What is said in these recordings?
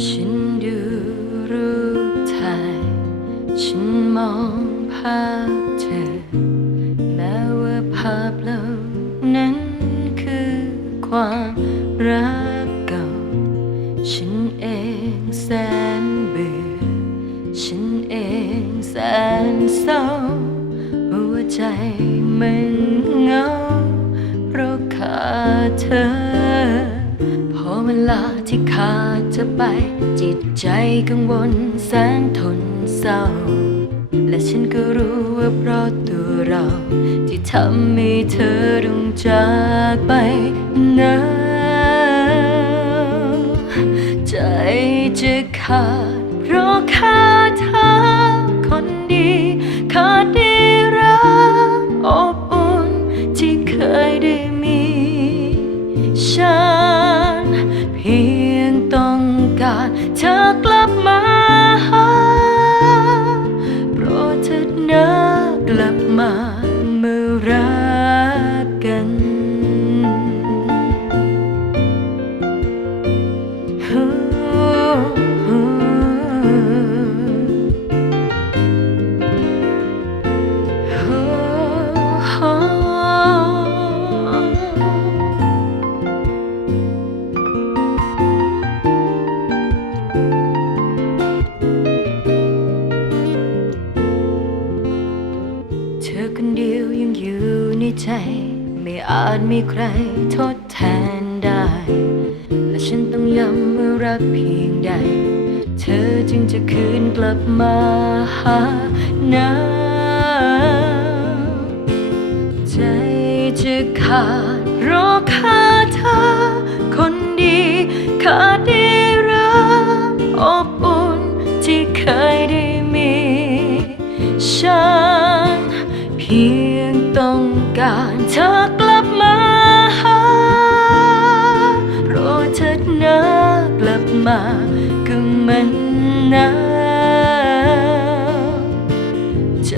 ฉันดูรูปถ่ายฉันมองภาพเธอ แม้ว่าภาพเหล่านั้นคือความรักเก่า ฉันเองแสนเบื่อ ฉันเองแสนเศร้า หัวใจมันเหงา เพราะขาดเธอ พอเวลาที่ขาดเธอไป จิตใจกังวลแสนทนเศร้า และฉันก็รู้ว่าเพราะตัวเรา ที่ทำให้เธอต้องจากไปนะใจจะขาดเพราะขาดเธอคนดีขาดได้รักอบอุ่นที่เคยได้ เธอกลับมาหาโปรดเถิดนะกลับมาเมื่อไร อคนเดียวยังอยู่ในใจ ไม่อาจมีใครทดแทนได้ และฉันต้องย้ำว่ารักเพียงใด เธอจึงจะคืนกลับมาหานะใจจะขาดเพราะขาดเธอ คนดีขาดได้รักอบอุ่นที่เคยได้ เธอกลับมาหาโปรดเธอดนะกลับมาก็มันหนาวใจ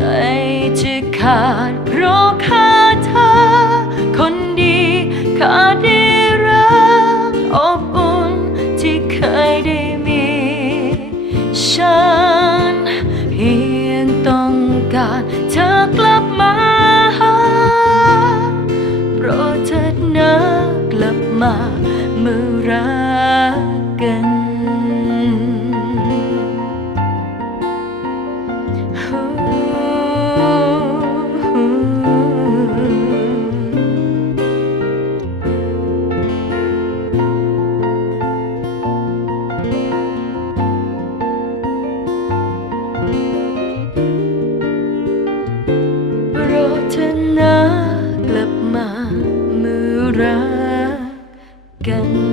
จะขาดเพราะขาดเธอ คนดีขาดได้รักอบอุ่นที่เคยได้มี ฉันเพียงต้องการเธอกลับมา รักกันโากลับมามือรักกัน